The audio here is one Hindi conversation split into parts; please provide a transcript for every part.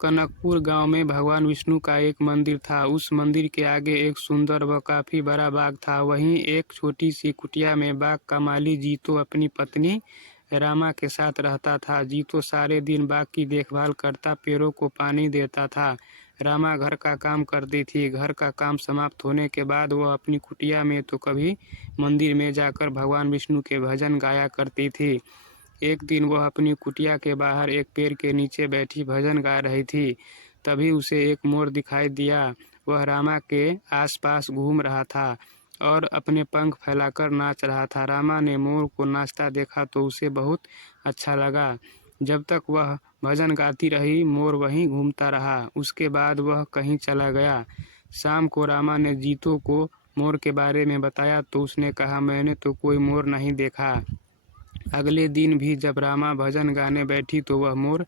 कनकपुर गांव में भगवान विष्णु का एक मंदिर था। उस मंदिर के आगे एक सुंदर व काफी बड़ा बाग था। वहीं एक छोटी सी कुटिया में बाग का माली जीतो अपनी पत्नी रामा के साथ रहता था। जीतो सारे दिन बाग की देखभाल करता, पेड़ों को पानी देता था। रामा घर का काम करती थी। घर का काम समाप्त होने के बाद वह अपनी कुटिया में तो कभी मंदिर में जाकर भगवान विष्णु के भजन गाया करती थी। एक दिन वह अपनी कुटिया के बाहर एक पेड़ के नीचे बैठी भजन गा रही थी। तभी उसे एक मोर दिखाई दिया। वह रामा के आसपास घूम रहा था और अपने पंख फैलाकर नाच रहा था। रामा ने मोर को नाचता देखा तो उसे बहुत अच्छा लगा। जब तक वह भजन गाती रही, मोर वहीं घूमता रहा। उसके बाद वह कहीं चला गया। शाम को रामा ने जीतो को मोर के बारे में बताया तो उसने कहा, मैंने तो कोई मोर नहीं देखा। अगले दिन भी जब रामा भजन गाने बैठी तो वह मोर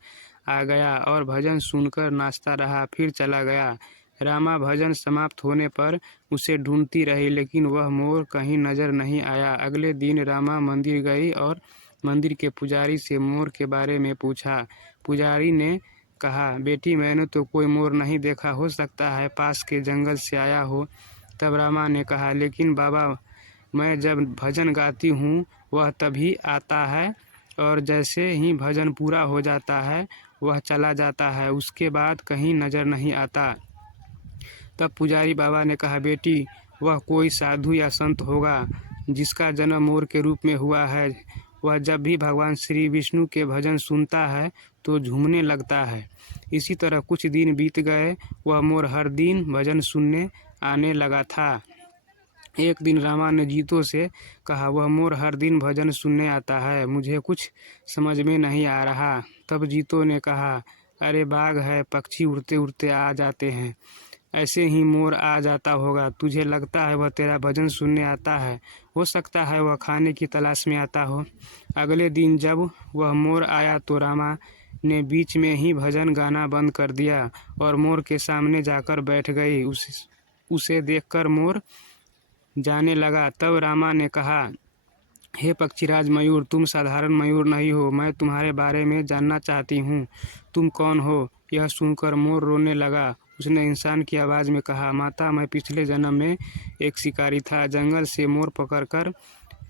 आ गया और भजन सुनकर नाचता रहा, फिर चला गया। रामा भजन समाप्त होने पर उसे ढूंढती रही, लेकिन वह मोर कहीं नजर नहीं आया। अगले दिन रामा मंदिर गई और मंदिर के पुजारी से मोर के बारे में पूछा। पुजारी ने कहा, बेटी मैंने तो कोई मोर नहीं देखा, हो सकता है पास के जंगल से आया हो। तब रामा ने कहा, लेकिन बाबा मैं जब भजन गाती हूँ वह तभी आता है और जैसे ही भजन पूरा हो जाता है वह चला जाता है, उसके बाद कहीं नज़र नहीं आता। तब पुजारी बाबा ने कहा, बेटी वह कोई साधु या संत होगा जिसका जन्म मोर के रूप में हुआ है। वह जब भी भगवान श्री विष्णु के भजन सुनता है तो झूमने लगता है। इसी तरह कुछ दिन बीत गए। वह मोर हर दिन भजन सुनने आने लगा था। एक दिन रामा ने जीतो से कहा, वह मोर हर दिन भजन सुनने आता है, मुझे कुछ समझ में नहीं आ रहा। तब जीतो ने कहा, अरे बाग है, पक्षी उड़ते उड़ते आ जाते हैं, ऐसे ही मोर आ जाता होगा। तुझे लगता है वह तेरा भजन सुनने आता है, हो सकता है वह खाने की तलाश में आता हो। अगले दिन जब वह मोर आया तो रामा ने बीच में ही भजन गाना बंद कर दिया और मोर के सामने जाकर बैठ गई। उसे देखकर मोर जाने लगा। तब रामा ने कहा, हे पक्षीराज मयूर, तुम साधारण मयूर नहीं हो, मैं तुम्हारे बारे में जानना चाहती हूँ, तुम कौन हो। यह सुनकर मोर रोने लगा। उसने इंसान की आवाज़ में कहा, माता मैं पिछले जन्म में एक शिकारी था, जंगल से मोर पकड़कर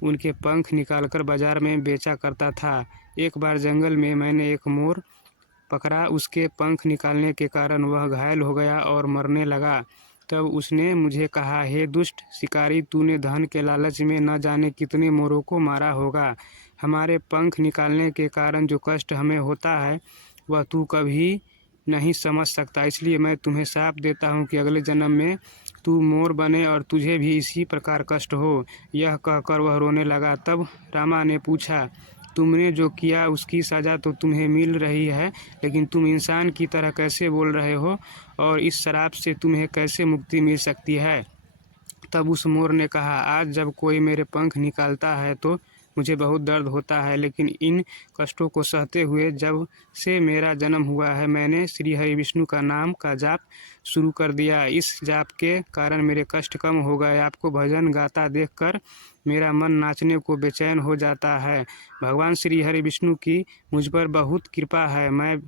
उनके पंख निकालकर बाजार में बेचा करता था। एक बार जंगल में मैंने एक मोर पकड़ा, उसके पंख निकालने के कारण वह घायल हो गया और मरने लगा। तब उसने मुझे कहा, हे दुष्ट शिकारी, तूने धन के लालच में न जाने कितने मोरों को मारा होगा। हमारे पंख निकालने के कारण जो कष्ट हमें होता है वह तू कभी नहीं समझ सकता। इसलिए मैं तुम्हें श्राप देता हूँ कि अगले जन्म में तू मोर बने और तुझे भी इसी प्रकार कष्ट हो। यह कहकर वह रोने लगा। तब रामा ने पूछा, तुमने जो किया उसकी सज़ा तो तुम्हें मिल रही है, लेकिन तुम इंसान की तरह कैसे बोल रहे हो और इस श्राप से तुम्हें कैसे मुक्ति मिल सकती है। तब उस मोर ने कहा, आज जब कोई मेरे पंख निकालता है तो मुझे बहुत दर्द होता है, लेकिन इन कष्टों को सहते हुए जब से मेरा जन्म हुआ है मैंने श्री हरि विष्णु का नाम का जाप शुरू कर दिया। इस जाप के कारण मेरे कष्ट कम हो गए। आपको भजन गाता देखकर मेरा मन नाचने को बेचैन हो जाता है। भगवान श्री हरि विष्णु की मुझ पर बहुत कृपा है, मैं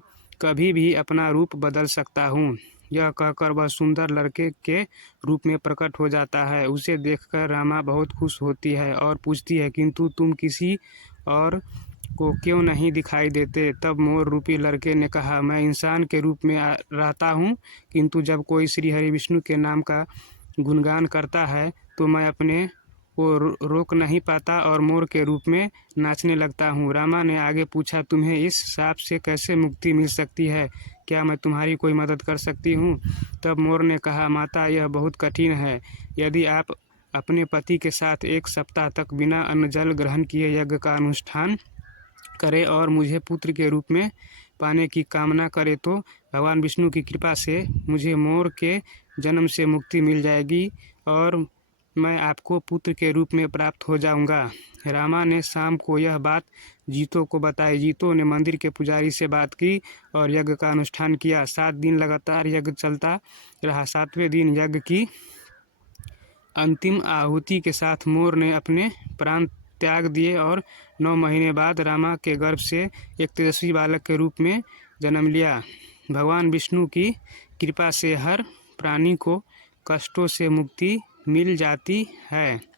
कभी भी अपना रूप बदल सकता हूँ। यह कहकर वह सुंदर लड़के के रूप में प्रकट हो जाता है। उसे देखकर रामा बहुत खुश होती है और पूछती है, किंतु तुम किसी और को क्यों नहीं दिखाई देते। तब मोर रूपी लड़के ने कहा, मैं इंसान के रूप में रहता हूँ, किंतु जब कोई श्री हरि विष्णु के नाम का गुणगान करता है तो मैं अपने को रोक नहीं पाता और मोर के रूप में नाचने लगता हूँ। रामा ने आगे पूछा, तुम्हें इस श्राप से कैसे मुक्ति मिल सकती है, क्या मैं तुम्हारी कोई मदद कर सकती हूँ। तब मोर ने कहा, माता यह बहुत कठिन है। यदि आप अपने पति के साथ 1 सप्ताह तक बिना अन्न जल ग्रहण किए यज्ञ का अनुष्ठान करें और मुझे पुत्र के रूप में पाने की कामना करें तो भगवान विष्णु की कृपा से मुझे मोर के जन्म से मुक्ति मिल जाएगी और मैं आपको पुत्र के रूप में प्राप्त हो जाऊंगा। रामा ने शाम को यह बात जीतो को बताई। जीतो ने मंदिर के पुजारी से बात की और यज्ञ का अनुष्ठान किया। 7 दिन लगातार यज्ञ चलता रहा। 7वें दिन यज्ञ की अंतिम आहुति के साथ मोर ने अपने प्राण त्याग दिए और 9 महीने बाद रामा के गर्भ से एक तेजस्वी बालक के रूप में जन्म लिया। भगवान विष्णु की कृपा से हर प्राणी को कष्टों से मुक्ति मिल जाती है।